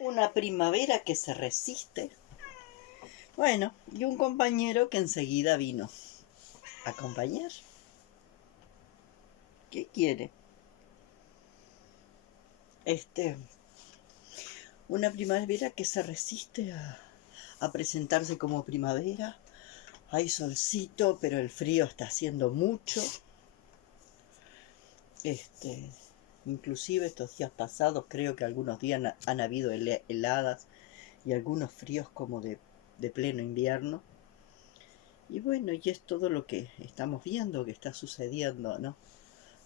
Una primavera que se resiste. Bueno, y un compañero que enseguida vino a acompañar. ¿Qué quiere? Una primavera que se resiste a presentarse como primavera. Hay solcito, pero el frío está haciendo mucho. Inclusive estos días pasados creo que algunos días han habido heladas y algunos fríos como de pleno invierno. Y bueno, y es todo lo que estamos viendo que está sucediendo, ¿no?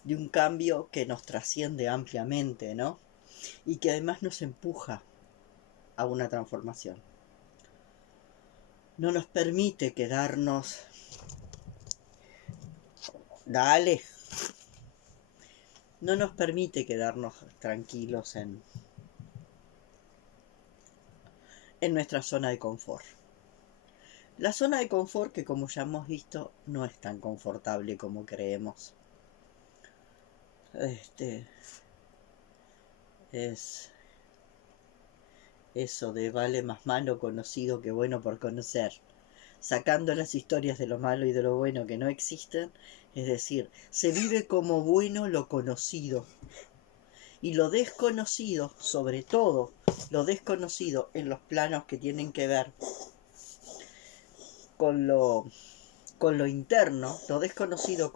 De un cambio que nos trasciende ampliamente, ¿no? Y que además nos empuja a una transformación. No nos permite quedarnos... Dale. No nos permite quedarnos tranquilos en nuestra zona de confort. La zona de confort que, como ya hemos visto, no es tan confortable como creemos. Es eso de vale más malo conocido que bueno por conocer. Sacando las historias de lo malo y de lo bueno que no existen, es decir, se vive como bueno lo conocido. Y lo desconocido, sobre todo lo desconocido en los planos que tienen que ver con lo interno, lo desconocido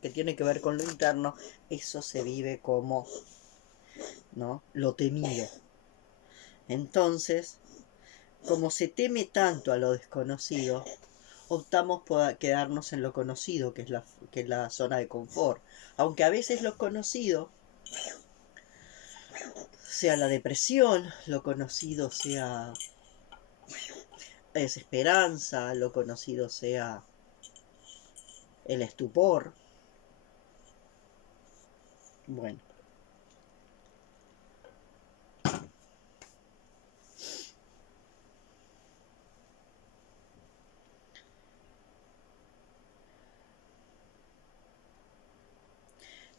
que tiene que ver con lo interno, eso se vive como, ¿no?, lo temido. Entonces, como se teme tanto a lo desconocido, optamos por quedarnos en lo conocido, que es la zona de confort. Aunque a veces lo conocido sea la depresión, lo conocido sea desesperanza, lo conocido sea el estupor. Bueno.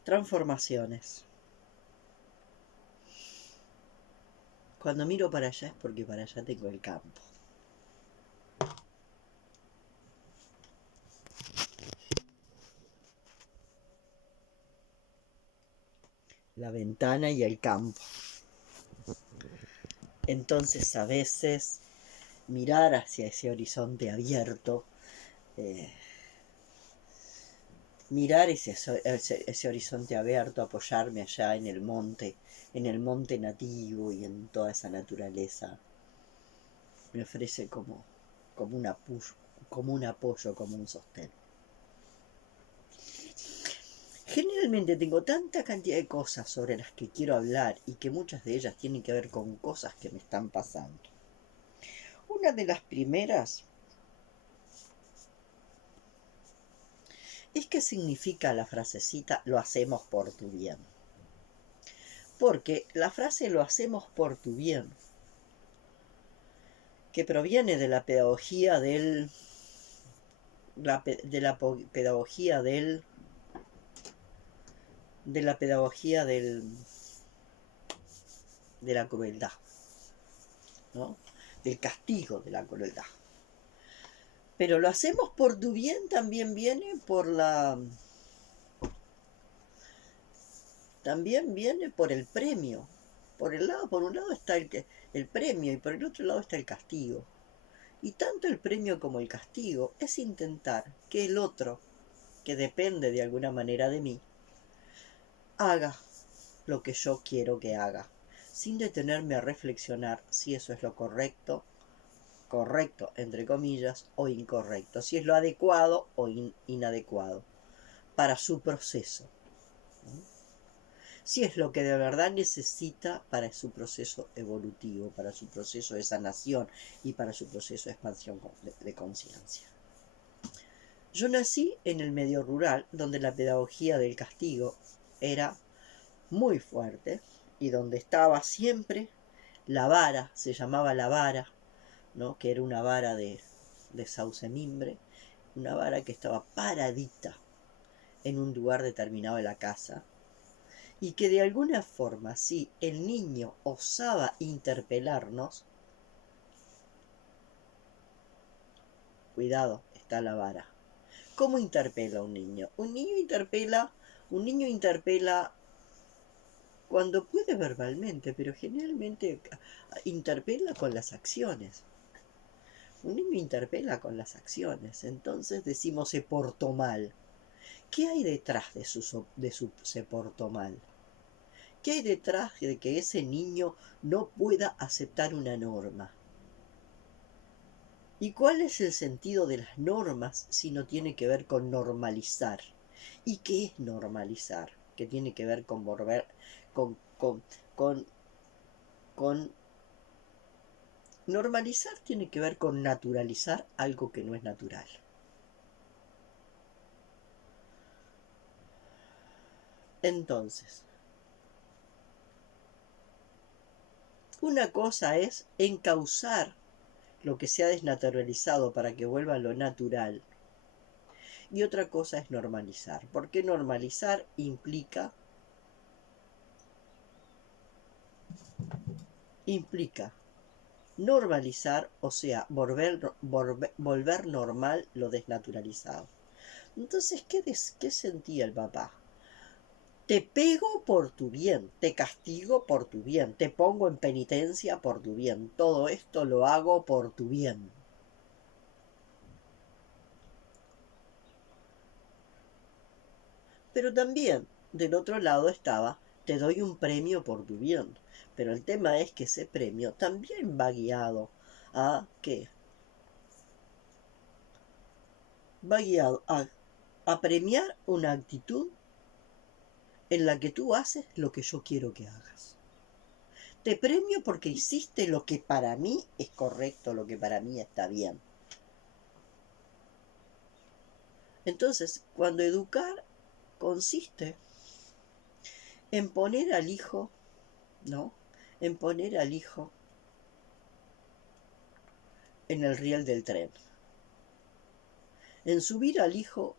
Transformaciones. Cuando miro para allá es porque para allá tengo el campo. La ventana y el campo. Entonces a veces mirar hacia ese horizonte abierto, mirar ese horizonte abierto, apoyarme allá en el monte nativo y en toda esa naturaleza, me ofrece como un apoyo, como un sostén. Generalmente tengo tanta cantidad de cosas sobre las que quiero hablar y que muchas de ellas tienen que ver con cosas que me están pasando. Una de las primeras es que significa la frasecita "lo hacemos por tu bien". Porque la frase "lo hacemos por tu bien", que proviene de la pedagogía de la pedagogía de la crueldad, ¿no?, del castigo de la crueldad. Pero "lo hacemos por tu bien" también viene por el premio. Por un lado está el premio y por el otro lado está el castigo. Y tanto el premio como el castigo es intentar que el otro, que depende de alguna manera de mí, haga lo que yo quiero que haga, sin detenerme a reflexionar si eso es lo correcto entre comillas, o incorrecto, si es lo adecuado o inadecuado para su proceso, ¿no?, si es lo que de verdad necesita para su proceso evolutivo, para su proceso de sanación y para su proceso de expansión de conciencia. Yo nací en el medio rural, donde la pedagogía del castigo era muy fuerte y donde estaba siempre la vara, se llamaba la vara, ¿no?, que era una vara de sauce mimbre, una vara que estaba paradita en un lugar determinado de la casa y que de alguna forma, si el niño osaba interpelarnos, cuidado, está la vara. ¿Cómo interpela un niño? Un niño interpela cuando puede verbalmente, pero generalmente interpela con las acciones. Un niño interpela con las acciones, entonces decimos se portó mal. ¿Qué hay detrás de su se portó mal? ¿Qué hay detrás de que ese niño no pueda aceptar una norma? ¿Y cuál es el sentido de las normas si no tiene que ver con normalizar? ¿Y qué es normalizar? Que tiene que ver con volver, con, con, con, con normalizar tiene que ver con naturalizar algo que no es natural. Entonces, una cosa es encauzar lo que se ha desnaturalizado para que vuelva a lo natural. Y otra cosa es normalizar. Porque normalizar implica normalizar, o sea, volver normal lo desnaturalizado. Entonces, ¿qué sentía el papá? Te pego por tu bien, te castigo por tu bien, te pongo en penitencia por tu bien. Todo esto lo hago por tu bien. Pero también, del otro lado estaba, te doy un premio por tu bien. Pero el tema es que ese premio también va guiado a ¿qué? Va guiado a premiar una actitud en la que tú haces lo que yo quiero que hagas. Te premio porque hiciste lo que para mí es correcto, lo que para mí está bien. Entonces, cuando educar consiste en poner al hijo, ¿no? En poner al hijo en el riel del tren. En subir al hijo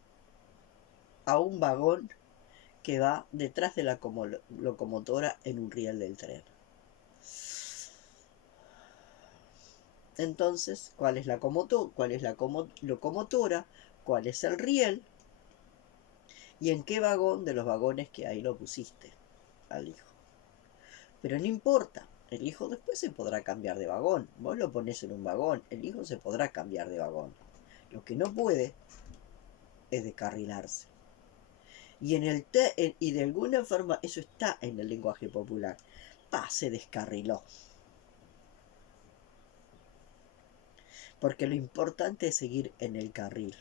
a un vagón que va detrás de la locomotora en un riel del tren. Entonces, ¿cuál es la locomotora? ¿Cuál es el riel? ¿Y en qué vagón de los vagones que ahí lo pusiste al hijo? Pero no importa, el hijo después se podrá cambiar de vagón. Vos lo pones en un vagón, el hijo se podrá cambiar de vagón. Lo que no puede es descarrilarse. Y de alguna forma eso está en el lenguaje popular. Se descarriló. Porque lo importante es seguir en el carril.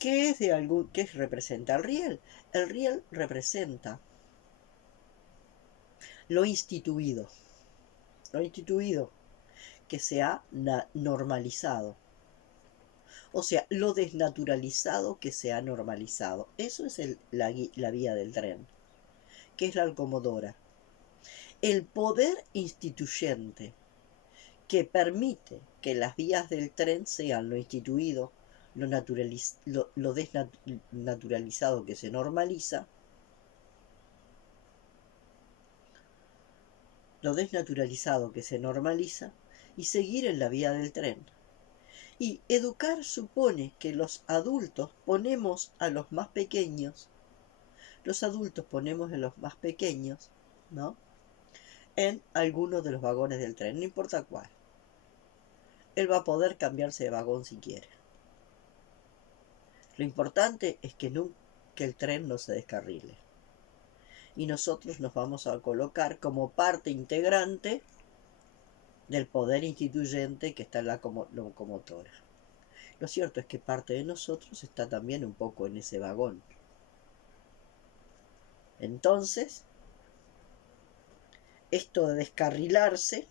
¿Qué representa el riel? El riel representa lo instituido. Lo instituido que se ha normalizado. O sea, lo desnaturalizado que se ha normalizado. Eso es la vía del tren. ¿Qué es la locomotora? El poder instituyente que permite que las vías del tren sean lo instituido, lo desnaturalizado que se normaliza, lo desnaturalizado que se normaliza y seguir en la vía del tren. Y educar supone que los adultos ponemos a los más pequeños, ¿no? En alguno de los vagones del tren, no importa cuál. Él va a poder cambiarse de vagón si quiere. Lo importante es que el tren no se descarrile. Y nosotros nos vamos a colocar como parte integrante del poder instituyente que está en la locomotora. Lo cierto es que parte de nosotros está también un poco en ese vagón. Entonces, esto de descarrilarse,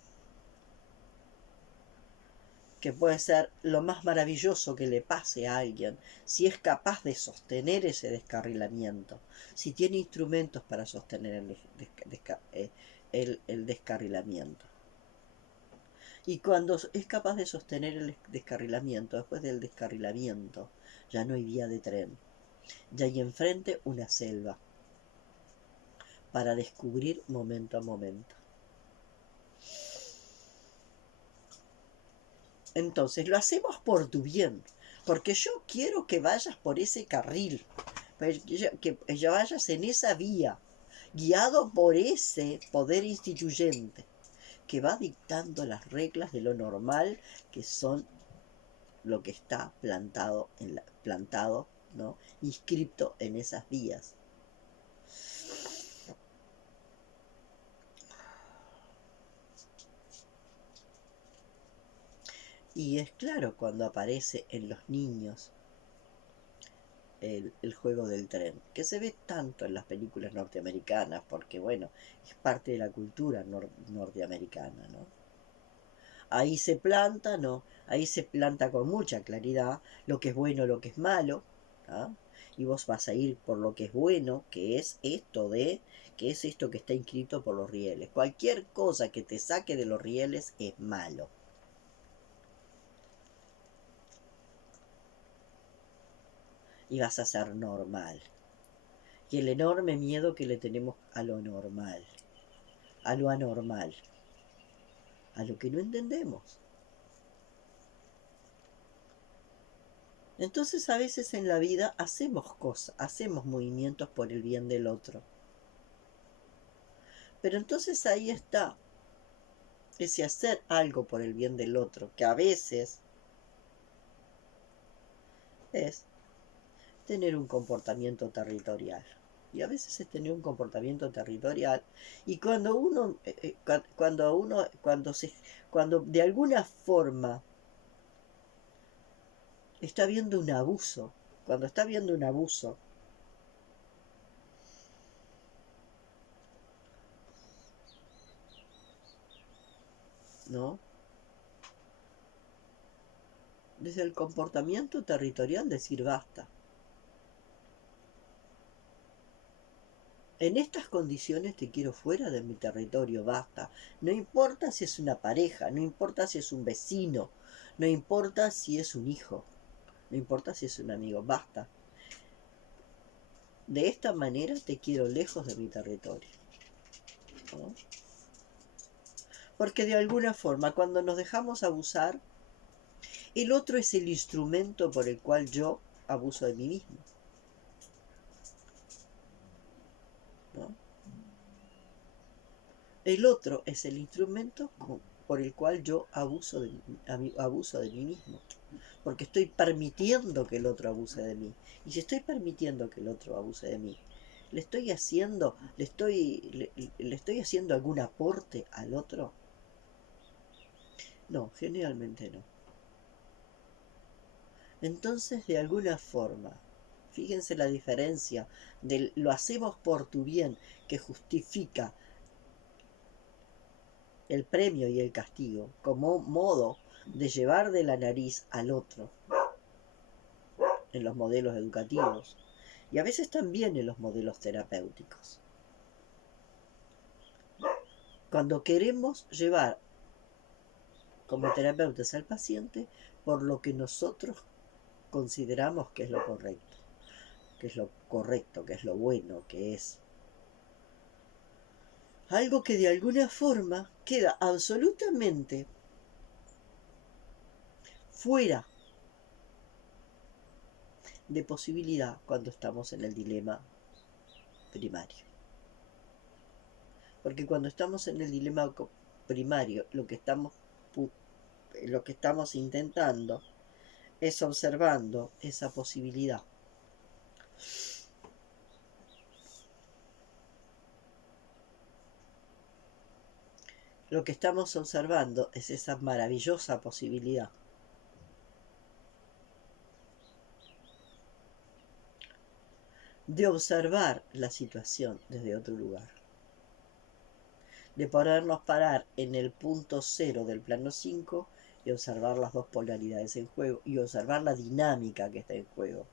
que puede ser lo más maravilloso que le pase a alguien, si es capaz de sostener ese descarrilamiento, si tiene instrumentos para sostener el descarrilamiento. Y cuando es capaz de sostener el descarrilamiento, después del descarrilamiento, ya no hay vía de tren, ya hay enfrente una selva. para descubrir momento a momento. Entonces lo hacemos por tu bien, porque yo quiero que vayas por ese carril, que ya vayas en esa vía, guiado por ese poder instituyente que va dictando las reglas de lo normal, que son lo que está plantado, ¿no? Inscripto en esas vías. Y es claro cuando aparece en los niños el juego del tren, que se ve tanto en las películas norteamericanas, porque bueno, es parte de la cultura norteamericana, ¿no? Ahí se planta, ¿no? Ahí se planta con mucha claridad lo que es bueno, lo que es malo, ¿ah? Y vos vas a ir por lo que es bueno, que es esto que está inscrito por los rieles. Cualquier cosa que te saque de los rieles es malo. Y vas a ser normal. Y el enorme miedo que le tenemos a lo normal, a lo anormal, a lo que no entendemos. Entonces a veces en la vida hacemos cosas, hacemos movimientos por el bien del otro. Pero entonces ahí está ese hacer algo por el bien del otro, que a veces es tener un comportamiento territorial. Y a veces es tener un comportamiento territorial. Y cuando de alguna forma está viendo un abuso, cuando está viendo un abuso, ¿no? Desde el comportamiento territorial decir basta. En estas condiciones te quiero fuera de mi territorio, basta. No importa si es una pareja, no importa si es un vecino, no importa si es un hijo, no importa si es un amigo, basta. De esta manera te quiero lejos de mi territorio, ¿no? Porque de alguna forma cuando nos dejamos abusar, el otro es el instrumento por el cual yo abuso de mí mismo, ¿no? El otro es el instrumento por el cual yo abuso de mí mismo. Porque estoy permitiendo que el otro abuse de mí. Y si estoy permitiendo que el otro abuse de mí, le estoy haciendo algún aporte al otro? No, generalmente no. Entonces, de alguna forma, fíjense la diferencia de lo hacemos por tu bien, que justifica el premio y el castigo como modo de llevar de la nariz al otro en los modelos educativos y a veces también en los modelos terapéuticos. Cuando queremos llevar como terapeutas al paciente por lo que nosotros consideramos que es lo correcto, que es lo bueno, que es algo que de alguna forma queda absolutamente fuera de posibilidad cuando estamos en el dilema primario. Porque cuando estamos en el dilema primario, lo que estamos intentando es observando esa posibilidad. Lo que estamos observando es esa maravillosa posibilidad de observar la situación desde otro lugar, de podernos parar en el punto cero del plano 5 y observar las dos polaridades en juego y observar la dinámica que está en juego.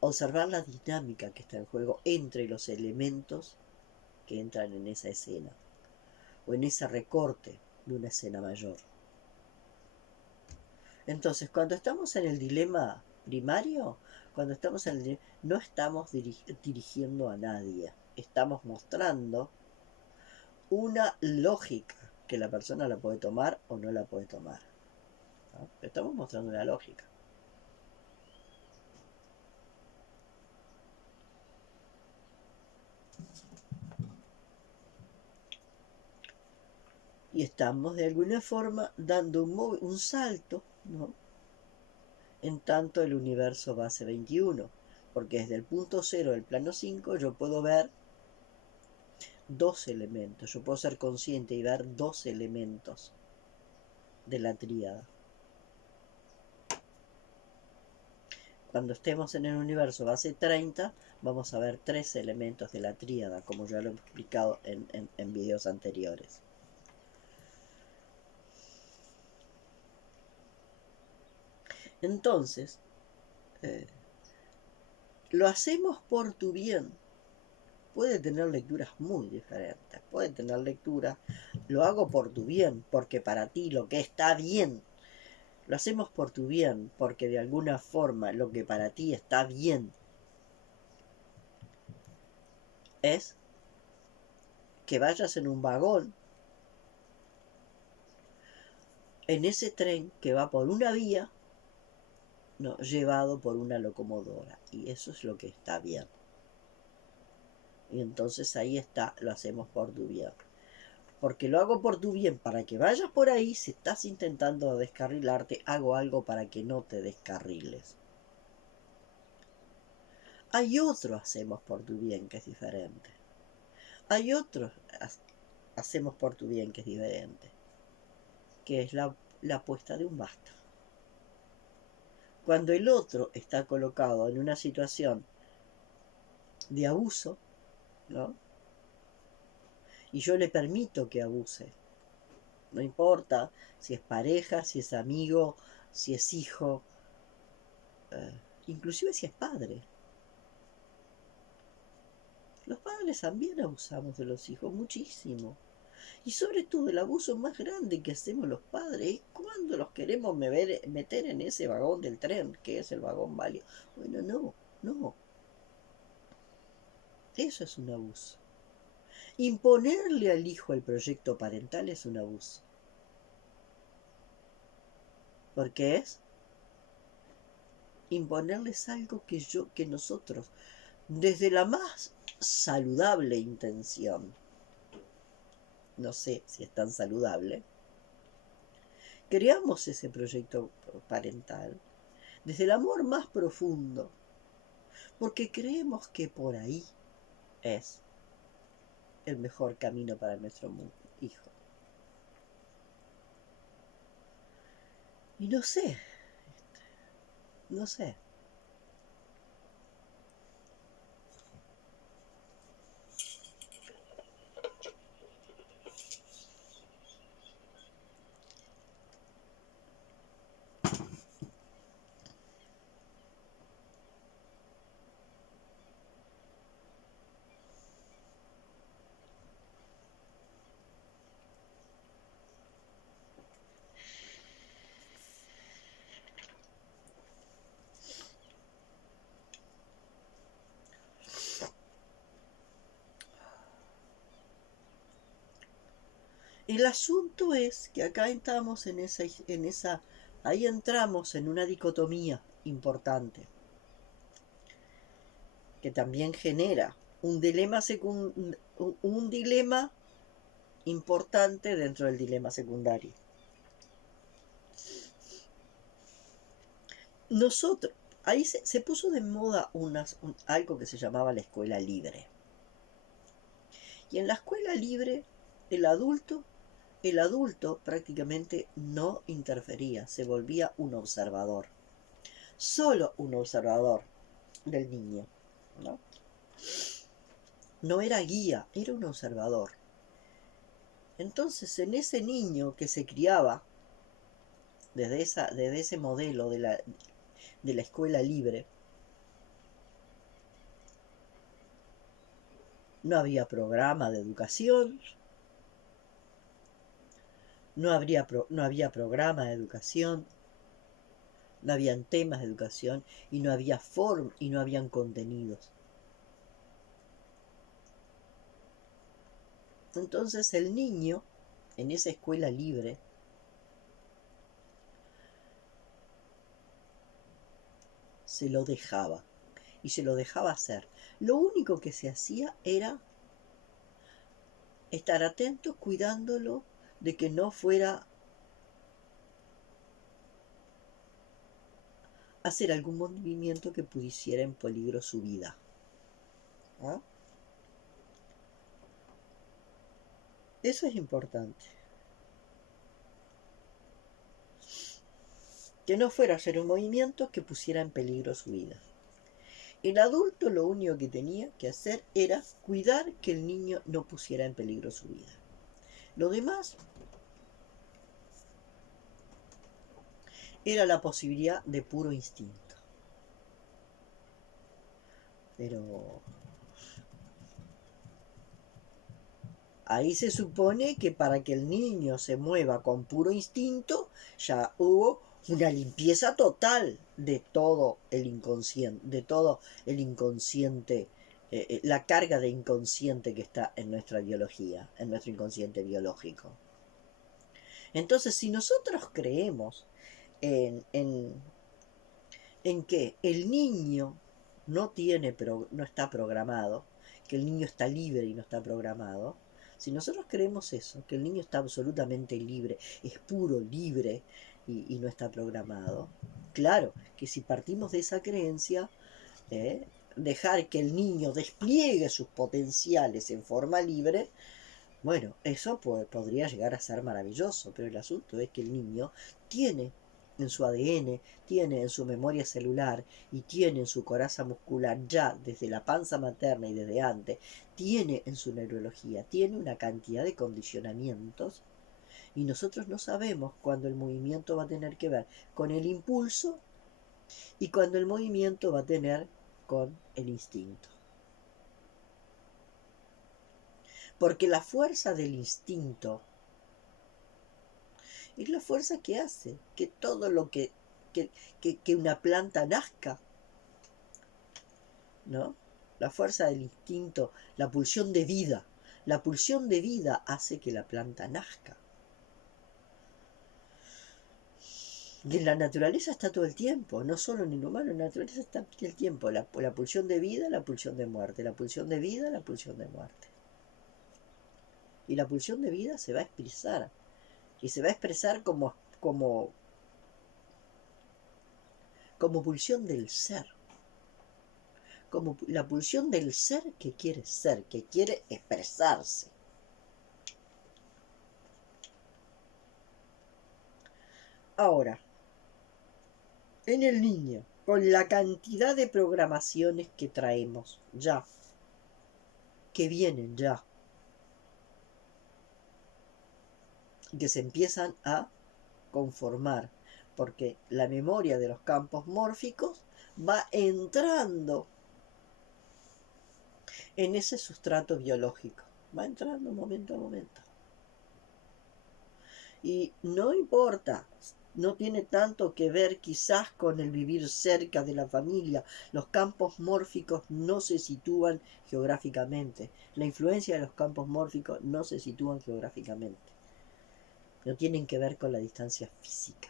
Observar la dinámica que está en juego entre los elementos que entran en esa escena o en ese recorte de una escena mayor. Entonces, cuando estamos en el dilema primario, no estamos dirigiendo a nadie, estamos mostrando una lógica que la persona la puede tomar o no la puede tomar, ¿no? Estamos mostrando una lógica. Y estamos de alguna forma dando un salto, ¿no? En tanto el universo base 21, porque desde el punto 0 del plano 5 yo puedo ver dos elementos, yo puedo ser consciente y ver dos elementos de la tríada. Cuando estemos en el universo base 30, vamos a ver tres elementos de la tríada, como ya lo he explicado en videos anteriores. Entonces, lo hacemos por tu bien. Puede tener lecturas muy diferentes. Puede tener lecturas, lo hago por tu bien, porque para ti lo que está bien. Lo hacemos por tu bien, porque de alguna forma lo que para ti está bien es que vayas en un vagón, en ese tren que va por una vía, no, llevado por una locomotora. Y eso es lo que está bien. Y entonces ahí está, lo hacemos por tu bien. Porque lo hago por tu bien, para que vayas por ahí. Si estás intentando descarrilarte, hago algo para que no te descarriles. Hay otro hacemos por tu bien que es diferente. Hay otro hacemos por tu bien que es diferente, que es la puesta de un basta. Cuando el otro está colocado en una situación de abuso, ¿no? Y yo le permito que abuse. No importa si es pareja, si es amigo, si es hijo, inclusive si es padre. Los padres también abusamos de los hijos muchísimo. Y sobre todo el abuso más grande que hacemos los padres es cuando los queremos meter en ese vagón del tren, que es el vagón válido. Bueno, no. Eso es un abuso. Imponerle al hijo el proyecto parental es un abuso. Porque es imponerles algo que nosotros, desde la más saludable intención, no sé si es tan saludable, creamos ese proyecto parental desde el amor más profundo, porque creemos que por ahí es el mejor camino para nuestro hijo. Y no sé. El asunto es que acá entramos ahí entramos en una dicotomía importante, que también genera un dilema importante dentro del dilema secundario. Nosotros, ahí se puso de moda algo que se llamaba la escuela libre. Y en la escuela libre, el adulto prácticamente no interfería, se volvía un observador. Solo un observador del niño, ¿no? No era guía, era un observador. Entonces, en ese niño que se criaba desde ese modelo de la escuela libre, no había programa de educación, no había programa de educación, no habían temas de educación y no había y no habían contenidos. Entonces el niño, en esa escuela libre, se lo dejaba, y se lo dejaba hacer. Lo único que se hacía era estar atento, cuidándolo de que no fuera a hacer algún movimiento que pusiera en peligro su vida. ¿Ah? Eso es importante. Que no fuera a hacer un movimiento que pusiera en peligro su vida. El adulto lo único que tenía que hacer era cuidar que el niño no pusiera en peligro su vida. Lo demás era la posibilidad de puro instinto. Pero ahí se supone que para que el niño se mueva con puro instinto, ya hubo una limpieza total de todo el inconsciente, la carga de inconsciente que está en nuestra biología, en nuestro inconsciente biológico. Entonces, si nosotros creemos en que el niño no está programado, que el niño está libre y no está programado, si nosotros creemos eso, que el niño está absolutamente libre, es puro, libre y no está programado, claro que si partimos de esa creencia, dejar que el niño despliegue sus potenciales en forma libre, bueno, eso podría llegar a ser maravilloso, pero el asunto es que el niño tiene en su ADN, tiene en su memoria celular y tiene en su coraza muscular ya desde la panza materna y desde antes, tiene en su neurología, tiene una cantidad de condicionamientos y nosotros no sabemos cuándo el movimiento va a tener que ver con el impulso y cuándo el movimiento va a tener con el instinto. Porque la fuerza del instinto es la fuerza que hace que todo lo que una planta nazca, ¿no? La fuerza del instinto, la pulsión de vida. La pulsión de vida hace que la planta nazca. Y en la naturaleza está todo el tiempo, no solo en el humano, en la naturaleza está todo el tiempo. La pulsión de vida, la pulsión de muerte, la pulsión de vida, la pulsión de muerte. Y la pulsión de vida se va a expresar. Y se va a expresar como pulsión del ser. Como la pulsión del ser, que quiere expresarse. Ahora, en el niño, con la cantidad de programaciones que traemos ya, que vienen ya, que se empiezan a conformar, porque la memoria de los campos mórficos va entrando en ese sustrato biológico, va entrando momento a momento. Y no importa, no tiene tanto que ver quizás con el vivir cerca de la familia. Los campos mórficos no se sitúan geográficamente. La influencia de los campos mórficos no se sitúan geográficamente. No tienen que ver con la distancia física.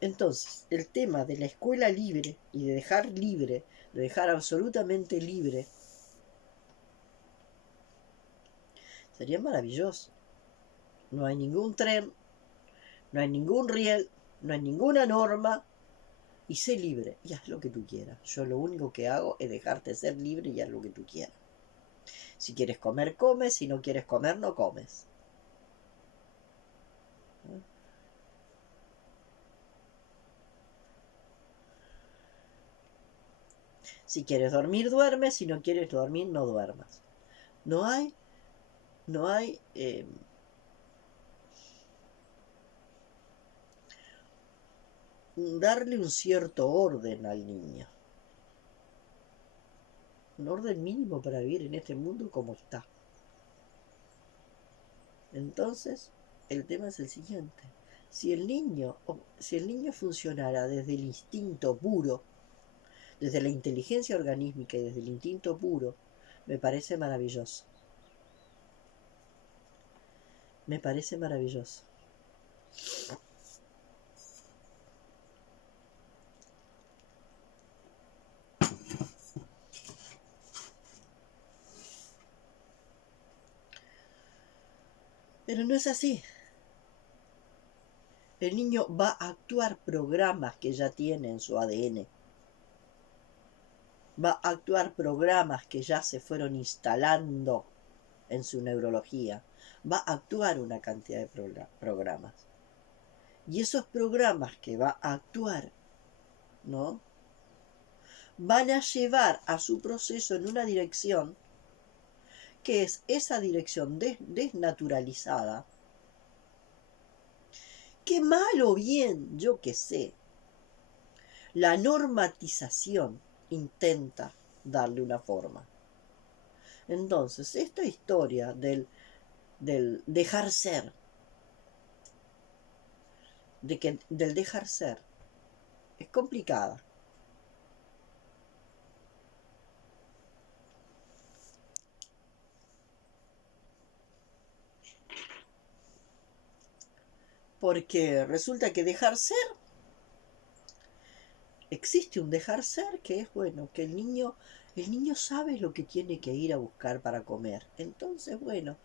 Entonces, el tema de la escuela libre y de dejar absolutamente libre, sería maravilloso. No hay ningún tren, no hay ningún riel, no hay ninguna norma, y sé libre y haz lo que tú quieras. Yo lo único que hago es dejarte ser libre y haz lo que tú quieras. Si quieres comer, comes, si no quieres comer, no comes. Si quieres dormir, duermes, si no quieres dormir, no duermas. No hay darle un cierto orden al niño. Un orden mínimo para vivir en este mundo como está. Entonces, el tema es el siguiente. Si el niño funcionara desde el instinto puro, desde la inteligencia organísmica y desde el instinto puro, me parece maravilloso. Me parece maravilloso. Pero no es así. El niño va a actuar programas que ya tiene en su ADN. Va a actuar programas que ya se fueron instalando en su neurología. Va a actuar una cantidad de programas. Y esos programas que va a actuar, ¿no? Van a llevar a su proceso en una dirección que es esa dirección desnaturalizada, que mal o bien, yo qué sé, la normatización intenta darle una forma. Entonces, esta historia del dejar ser, del dejar ser, es complicada. Porque resulta que dejar ser, existe un dejar ser que es bueno, que el niño sabe lo que tiene que ir a buscar para comer. Entonces, bueno,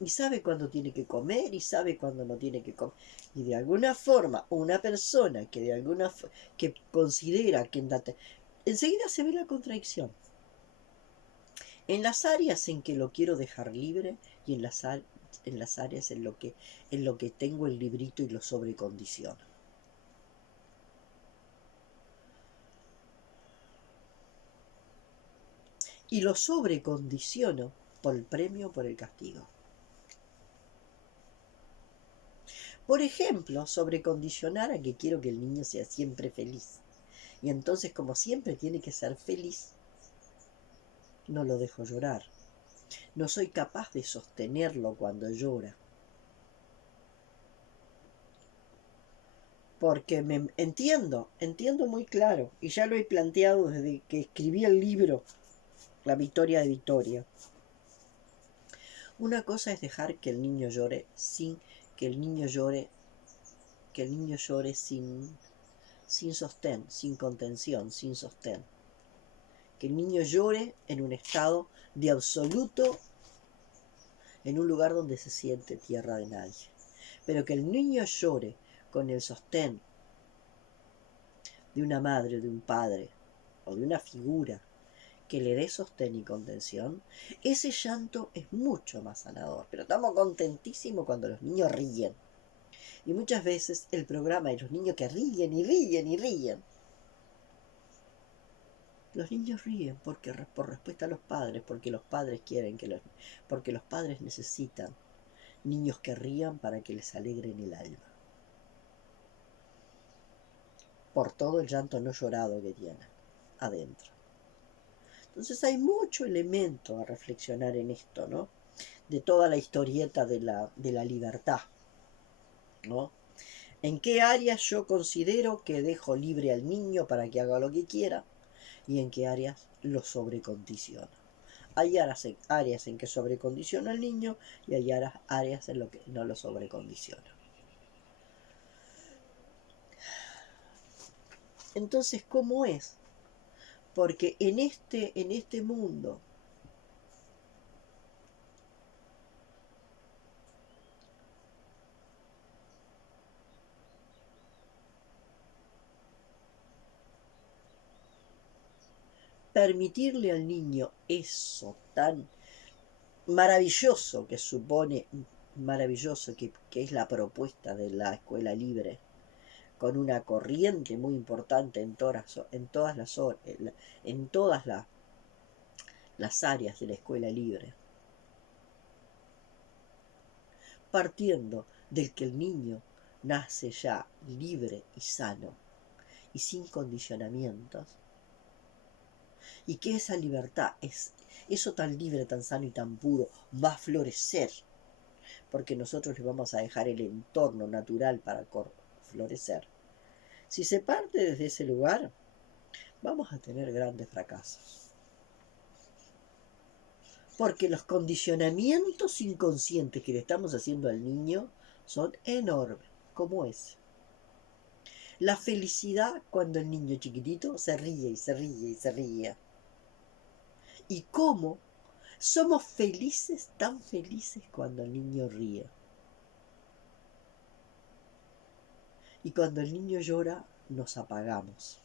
y sabe cuándo tiene que comer y sabe cuándo no tiene que comer. Y de alguna forma, una persona que que considera que enseguida se ve la contradicción. En las áreas en que lo quiero dejar libre y en las áreas en lo que tengo el librito y lo sobrecondiciono. Y lo sobrecondiciono por el premio o por el castigo. Por ejemplo, sobrecondicionar a que quiero que el niño sea siempre feliz. Y entonces, como siempre tiene que ser feliz, no lo dejo llorar. No soy capaz de sostenerlo cuando llora. Porque me entiendo muy claro, y ya lo he planteado desde que escribí el libro La Victoria de Victoria. Una cosa es dejar que el niño llore sin que el niño llore, que el niño llore sin sostén, sin contención, sin sostén. Que el niño llore en un estado de absoluto, en un lugar donde se siente tierra de nadie. Pero que el niño llore con el sostén de una madre, de un padre o de una figura que le dé sostén y contención, ese llanto es mucho más sanador. Pero estamos contentísimos cuando los niños ríen. Y muchas veces el programa de los niños que ríen y ríen y ríen. Los niños ríen por respuesta a los padres, porque los padres quieren porque los padres necesitan niños que rían para que les alegren el alma. Por todo el llanto no llorado que tienen adentro. Entonces hay mucho elemento a reflexionar en esto, ¿no? De toda la historieta de la libertad, ¿no? ¿En qué áreas yo considero que dejo libre al niño para que haga lo que quiera? ¿Y en qué áreas lo sobrecondiciono? Hay áreas en que sobrecondiciono al niño y hay áreas en lo que no lo sobrecondiciono. Entonces, ¿cómo es? Porque en este mundo permitirle al niño eso tan maravilloso que supone, maravilloso que es la propuesta de la escuela libre, con una corriente muy importante en todas las áreas de la escuela libre, partiendo del que el niño nace ya libre y sano y sin condicionamientos, y que esa libertad, eso tan libre, tan sano y tan puro, va a florecer, porque nosotros le vamos a dejar el entorno natural para florecer. Si se parte desde ese lugar, vamos a tener grandes fracasos. Porque los condicionamientos inconscientes que le estamos haciendo al niño son enormes, como ese. La felicidad cuando el niño chiquitito se ríe y se ríe y se ríe. Y cómo somos felices, tan felices cuando el niño ríe. Y cuando el niño llora, nos apagamos.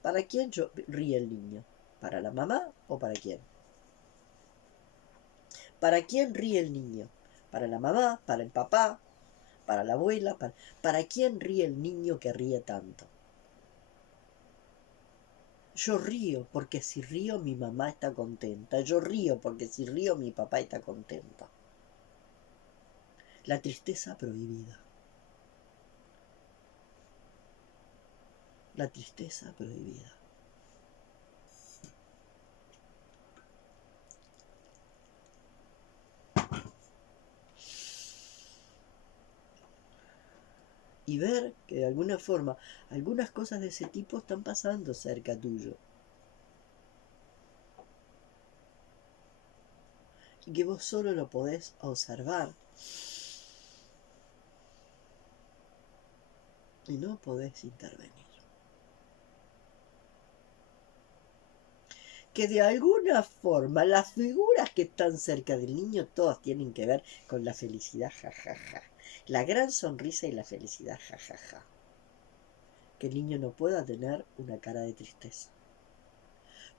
¿Para quién ríe el niño? ¿Para la mamá o para quién? ¿Para quién ríe el niño? ¿Para la mamá? ¿Para el papá? ¿Para la abuela? ¿Para quién ríe el niño que ríe tanto? Yo río porque si río mi mamá está contenta. Yo río porque si río mi papá está contento. La tristeza prohibida. La tristeza prohibida. Y ver que de alguna forma algunas cosas de ese tipo están pasando cerca tuyo. Y que vos solo lo podés observar. Y no podés intervenir. Que de alguna forma las figuras que están cerca del niño todas tienen que ver con la felicidad, jajaja. La gran sonrisa y la felicidad, jajaja. Que el niño no pueda tener una cara de tristeza.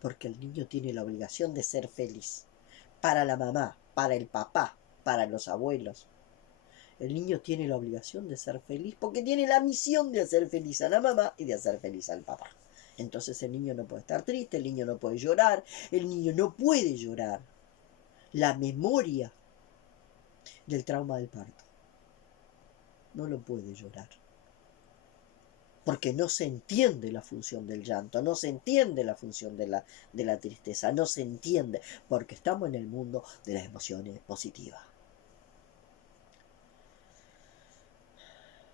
Porque el niño tiene la obligación de ser feliz. Para la mamá, para el papá, para los abuelos. El niño tiene la obligación de ser feliz porque tiene la misión de hacer feliz a la mamá y de hacer feliz al papá. Entonces el niño no puede estar triste, el niño no puede llorar, el niño no puede llorar. La memoria del trauma del parto no lo puede llorar. Porque no se entiende la función del llanto, no se entiende la función de la tristeza, no se entiende, porque estamos en el mundo de las emociones positivas.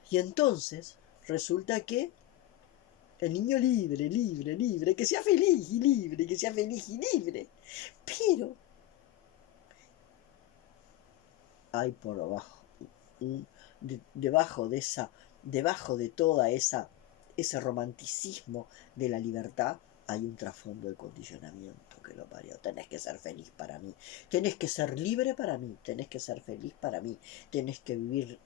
Y entonces resulta que el niño libre, libre, libre, que sea feliz y libre, que sea feliz y libre. Pero hay por abajo, debajo de toda ese romanticismo de la libertad, hay un trasfondo de condicionamiento que lo parió. Tenés que ser feliz para mí, tenés que ser libre para mí, tenés que ser feliz para mí, tenés que vivir,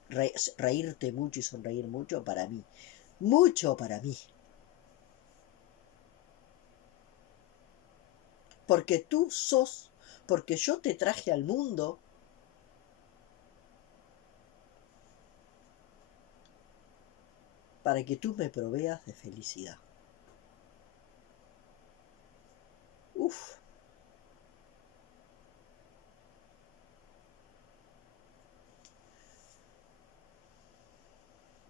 reírte mucho y sonreír mucho para mí, mucho para mí. Porque tú sos, porque yo te traje al mundo para que tú me proveas de felicidad. Uf.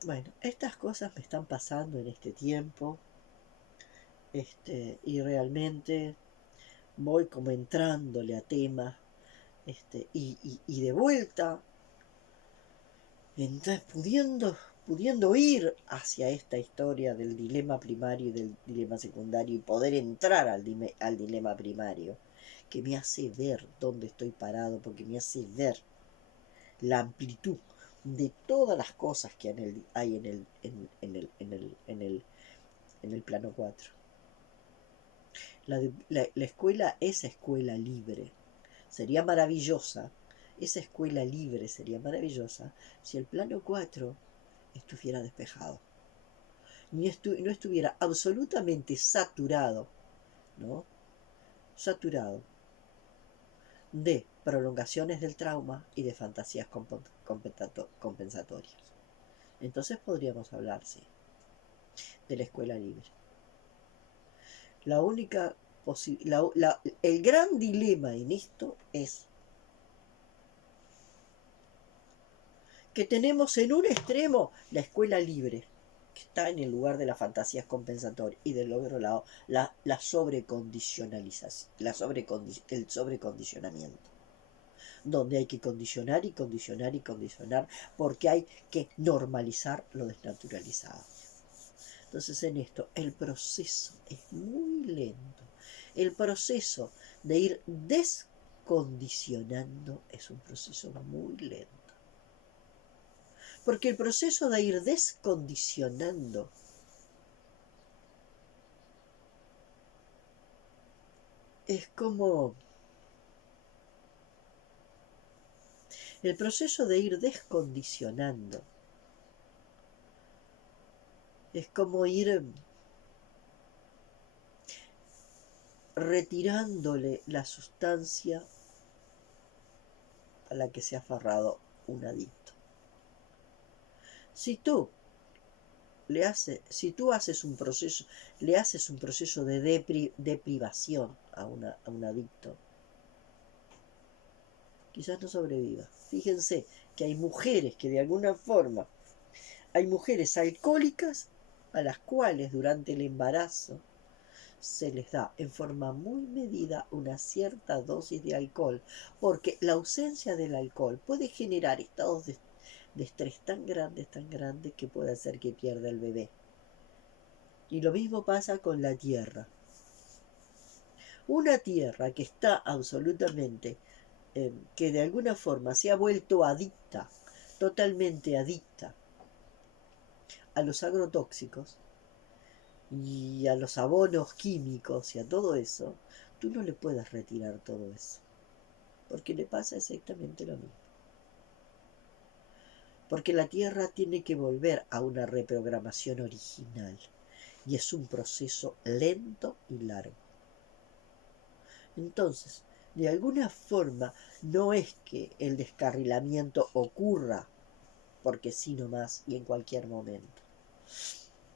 Bueno, estas cosas me están pasando en este tiempo, y realmente voy como entrándole a temas, y de vuelta, pudiendo ir hacia esta historia del dilema primario y del dilema secundario y poder entrar al dilema primario, que me hace ver dónde estoy parado, porque me hace ver la amplitud de todas las cosas que hay en el plano 4. La escuela es escuela libre. Sería maravillosa, esa escuela libre sería maravillosa si el plano 4 estuviera despejado. No estuviera absolutamente saturado, ¿no? Saturado de prolongaciones del trauma y de fantasías compensatorias. Entonces podríamos hablar, sí, de la escuela libre. La única el gran dilema en esto es que tenemos en un extremo la escuela libre, que está en el lugar de las fantasías compensatorias, y del otro lado la sobrecondicionalización, el sobrecondicionamiento, donde hay que condicionar y condicionar y condicionar, porque hay que normalizar lo desnaturalizado. Entonces en esto el proceso es muy lento. El proceso de ir descondicionando es un proceso muy lento. Porque el proceso de ir descondicionando es como... El proceso de ir descondicionando es como ir retirándole la sustancia a la que se ha aferrado un adicto. Si tú haces un proceso de deprivación a un adicto, quizás no sobreviva. Fíjense que hay mujeres que de alguna forma, hay mujeres alcohólicas a las cuales durante el embarazo se les da en forma muy medida una cierta dosis de alcohol, porque la ausencia del alcohol puede generar estados de estrés tan grandes que puede hacer que pierda el bebé. Y lo mismo pasa con la tierra. Una tierra que está absolutamente, que de alguna forma se ha vuelto adicta, totalmente adicta a los agrotóxicos y a los abonos químicos y a todo eso, tú no le puedes retirar todo eso, porque le pasa exactamente lo mismo. Porque la tierra tiene que volver a una reprogramación original y es un proceso lento y largo. Entonces, de alguna forma, no es que el descarrilamiento ocurra porque sí nomás y en cualquier momento.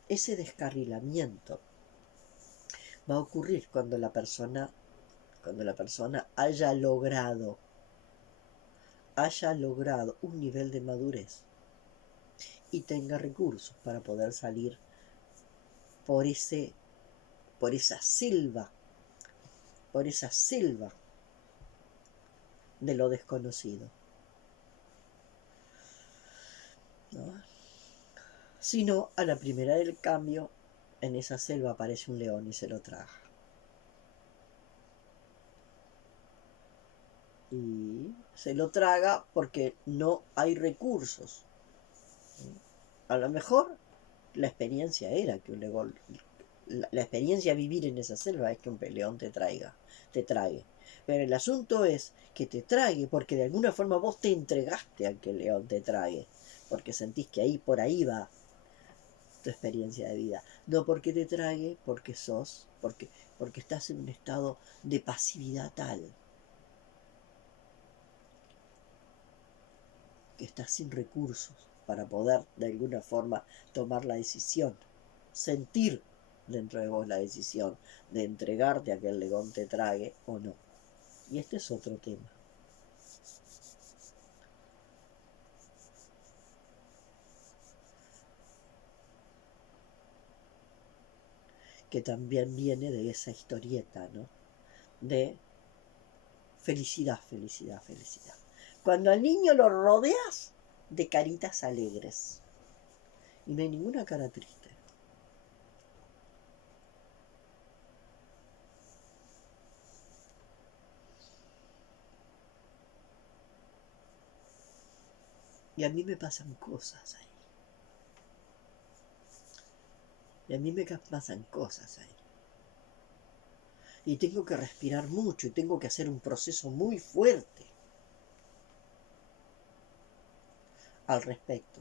Ese descarrilamiento va a ocurrir cuando la persona haya logrado un nivel de madurez y tenga recursos para poder salir por esa selva de lo desconocido, ¿no? Si no, a la primera del cambio, en esa selva aparece un león y se lo traga. Y se lo traga porque no hay recursos. A lo mejor la experiencia era que un león, la experiencia de vivir en esa selva es que un león te trague. Pero el asunto es que te trague porque de alguna forma vos te entregaste a que el león te trague, porque sentís que por ahí va tu experiencia de vida. No porque te trague, porque estás en un estado de pasividad tal que estás sin recursos para poder de alguna forma tomar la decisión, sentir dentro de vos la decisión de entregarte a que el león te trague o no. Y este es otro tema. Que también viene de esa historieta, ¿no? De felicidad, felicidad, felicidad. Cuando al niño lo rodeas de caritas alegres y no hay ninguna cara triste. Y a mí me pasan cosas ahí. Y tengo que respirar mucho y tengo que hacer un proceso muy fuerte al respecto.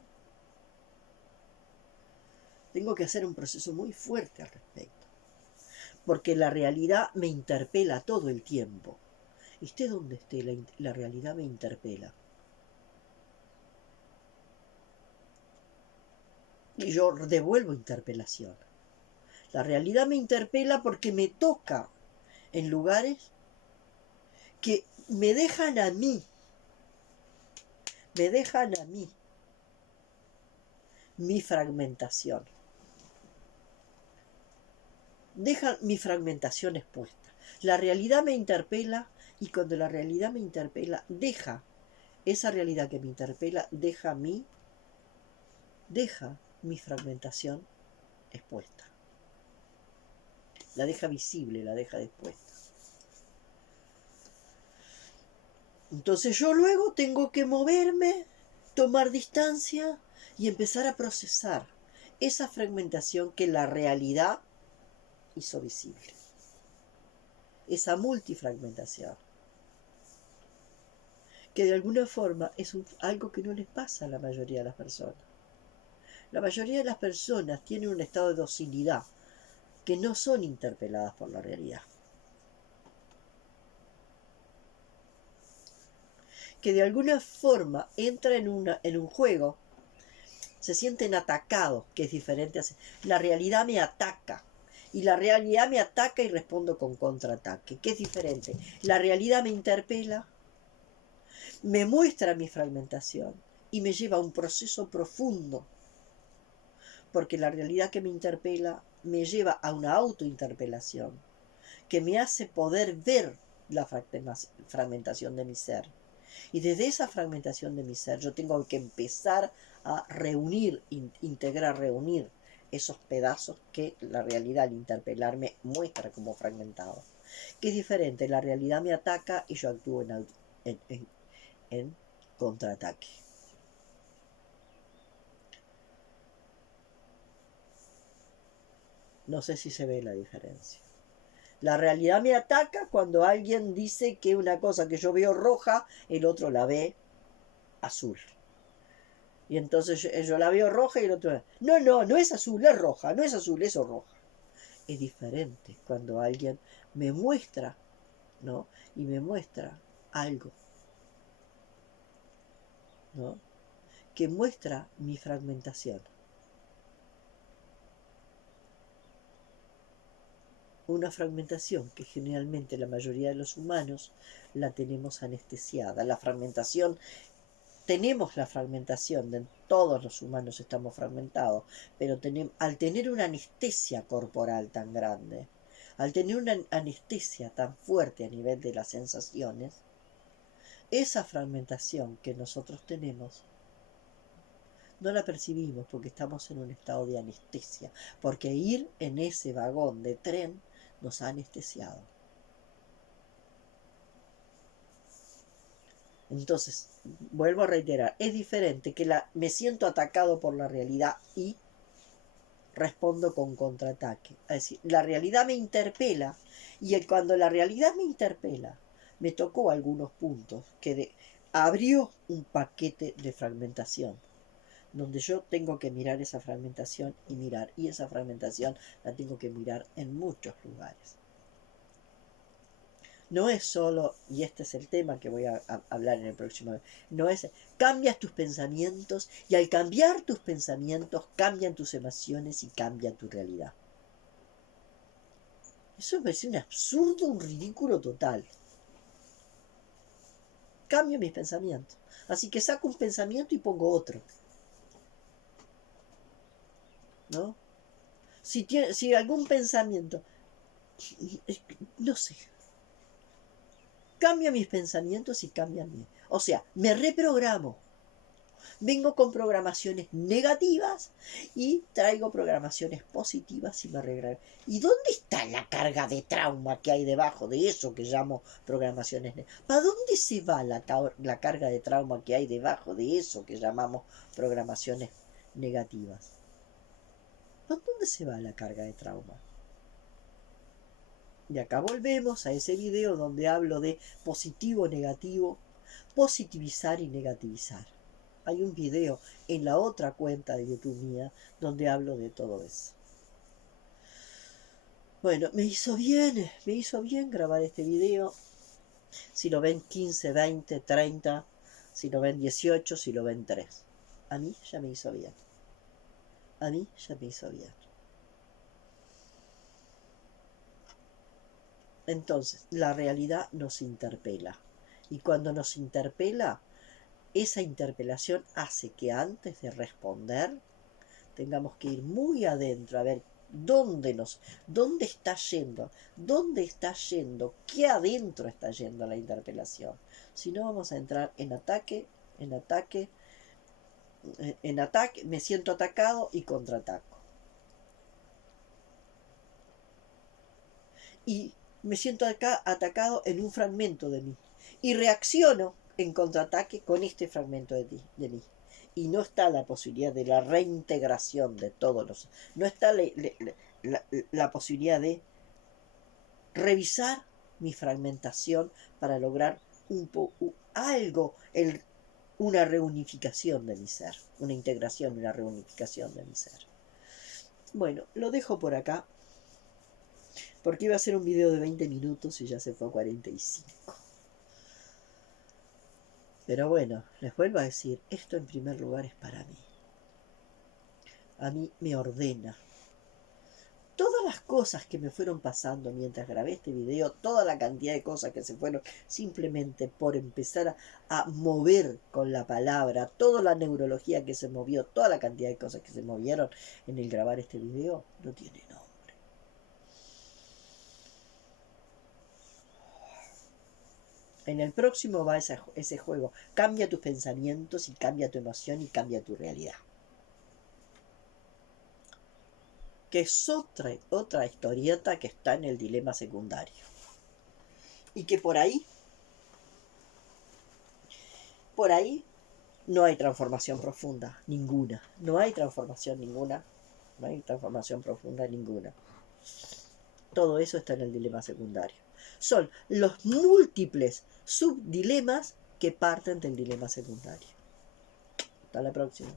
Tengo que hacer un proceso muy fuerte al respecto. Porque la realidad me interpela todo el tiempo. Esté donde esté, la realidad me interpela. Y yo devuelvo interpelación. La realidad me interpela porque me toca en lugares que me dejan a mí mi fragmentación. Dejan mi fragmentación expuesta. La realidad me interpela y cuando la realidad me interpela, esa realidad que me interpela, deja mi fragmentación expuesta. La deja visible, la deja expuesta. Entonces yo luego tengo que moverme, tomar distancia y empezar a procesar esa fragmentación que la realidad hizo visible. Esa multifragmentación. Que de alguna forma es algo que no les pasa a la mayoría de las personas. La mayoría de las personas tienen un estado de docilidad que no son interpeladas por la realidad. Que de alguna forma entra en un juego, se sienten atacados, que es diferente. La realidad me ataca. Y la realidad me ataca y respondo con contraataque, que es diferente. La realidad me interpela, me muestra mi fragmentación y me lleva a un proceso profundo. Porque la realidad que me interpela me lleva a una autointerpelación que me hace poder ver la fragmentación de mi ser. Y desde esa fragmentación de mi ser yo tengo que empezar a reunir, integrar, reunir esos pedazos que la realidad al interpelarme muestra como fragmentados. Que es diferente, la realidad me ataca y yo actúo en contraataque. No sé si se ve la diferencia. La realidad me ataca cuando alguien dice que una cosa que yo veo roja, el otro la ve azul. Y entonces yo la veo roja y el otro... No es azul, es roja, no es azul, es roja. Es diferente cuando alguien me muestra, ¿no? Y me muestra algo, ¿no? Que muestra mi fragmentación. Una fragmentación que generalmente la mayoría de los humanos la tenemos anestesiada. La fragmentación, tenemos la fragmentación, de todos los humanos estamos fragmentados, pero al tener una anestesia corporal tan grande, al tener una anestesia tan fuerte a nivel de las sensaciones, esa fragmentación que nosotros tenemos no la percibimos porque estamos en un estado de anestesia, porque ir en ese vagón de tren nos ha anestesiado. Entonces, vuelvo a reiterar, es diferente que me siento atacado por la realidad y respondo con contraataque. Es decir, la realidad me interpela y cuando la realidad me interpela, me tocó algunos puntos que abrió un paquete de fragmentación, donde yo tengo que mirar esa fragmentación y esa fragmentación la tengo que mirar en muchos lugares. No es solo, y este es el tema que voy a hablar en el próximo, no es, cambias tus pensamientos y al cambiar tus pensamientos cambian tus emociones y cambia tu realidad. Eso me parece un absurdo, un ridículo total. Cambio mis pensamientos. Así que saco un pensamiento y pongo otro. ¿No? Si algún pensamiento, no sé, cambia mis pensamientos y cambian mí. O sea, me reprogramo. Vengo con programaciones negativas y traigo programaciones positivas y me regramo. ¿Y dónde está la carga de trauma que hay debajo de eso que llamo programaciones negativas? ¿Para dónde se va la carga de trauma que hay debajo de eso que llamamos programaciones negativas? ¿Para dónde se va la carga de trauma? Y acá volvemos a ese video donde hablo de positivo, negativo, positivizar y negativizar. Hay un video en la otra cuenta de YouTube mía donde hablo de todo eso. Bueno, me hizo bien grabar este video. Si lo ven 15, 20, 30, si lo ven 18, si lo ven 3. A mí ya me hizo bien. A mí ya me hizo bien. Entonces, la realidad nos interpela. Y cuando nos interpela, esa interpelación hace que antes de responder tengamos que ir muy adentro a ver dónde está yendo, qué adentro está yendo la interpelación. Si no, vamos a entrar en ataque, me siento atacado y contraataco. y me siento acá atacado en un fragmento de mí y reacciono en contraataque con este fragmento de mí. Y no está la posibilidad de la reintegración de todos los... No está la posibilidad de revisar mi fragmentación para lograr algo, una reunificación de mi ser, una integración, una reunificación de mi ser. Bueno, lo dejo por acá, porque iba a ser un video de 20 minutos y ya se fue a 45. Pero bueno, les vuelvo a decir, esto en primer lugar es para mí. A mí me ordena. Todas las cosas que me fueron pasando mientras grabé este video, toda la cantidad de cosas que se fueron simplemente por empezar a mover con la palabra, toda la neurología que se movió, toda la cantidad de cosas que se movieron en el grabar este video, no tiene nombre. En el próximo va ese juego. Cambia tus pensamientos y cambia tu emoción y cambia tu realidad. Que es otra historieta que está en el dilema secundario. Y que por ahí no hay transformación profunda, ninguna. No hay transformación ninguna. No hay transformación profunda ninguna. Todo eso está en el dilema secundario. Son los múltiples subdilemas que parten del dilema secundario. Hasta la próxima.